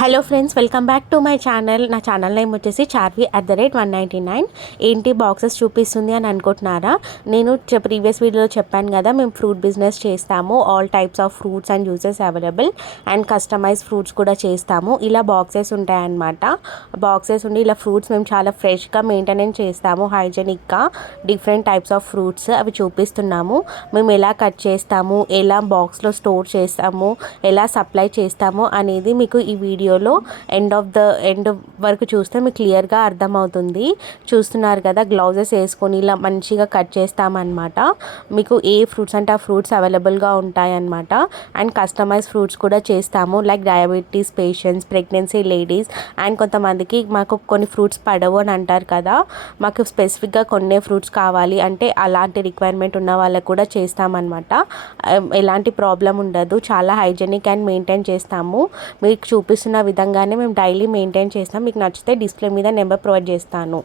Hello friends, welcome back to my channel. నా channel name వచ్చేసి charvi@199. ఏంటి boxes చూపిస్తుంది అని అనుకుంటున్నారా? నేను ప్రీవియస్ వీడియోలో చెప్పాను కదా, మేము ఫ్రూట్ బిజినెస్ చేస్తాము. All types of fruits and juices available and customise fruits కూడా చేస్తాము. ఇలా బాక్సెస్ ఉంటాయన్నమాట. బాక్సెస్ ఉండి ఇలా ఫ్రూట్స్ మేము చాలా ఫ్రెష్గా మెయింటెనెన్స్ చేస్తాము, హైజెనిక్గా. డిఫరెంట్ టైప్స్ ఆఫ్ ఫ్రూట్స్ అవి చూపిస్తున్నాము. మేము ఎలా కట్ చేస్తాము, ఎలా బాక్స్లో స్టోర్ చేస్తాము, ఎలా సప్లై చేస్తాము అనేది మీకు ఈ వీడియోలో ఎండ్ వరకు చూస్తే మీకు క్లియర్గా అర్థమవుతుంది. చూస్తున్నారు కదా, గ్లౌజెస్ వేసుకొని ఇలా మంచిగా కట్ చేస్తామన్నమాట. మీకు ఏ ఫ్రూట్స్ అంటే ఆ ఫ్రూట్స్ అవైలబుల్గా ఉంటాయన్నమాట. అండ్ కస్టమైజ్ ఫ్రూట్స్ కూడా చేస్తాము, like diabetes patients, pregnancy ladies and కొంతమందికి మాకు కొన్ని ఫ్రూట్స్ పడవు అని అంటారు కదా, మాకు స్పెసిఫిక్గా కొన్ని ఫ్రూట్స్ కావాలి అంటే అలాంటి రిక్వైర్మెంట్ ఉన్న వాళ్ళకు కూడా చేస్తామన్నమాట. ఎలాంటి ప్రాబ్లం ఉండదు, చాలా హైజెనిక్ అండ్ మెయింటైన్ చేస్తాము. మీకు చూపిస్తున్న విధంగానే మేము డైలీ మెయింటైన్ చేస్తాం. మీకు నచ్చితే డిస్ప్లే మీద నెంబర్ ప్రొవైడ్ చేస్తాను.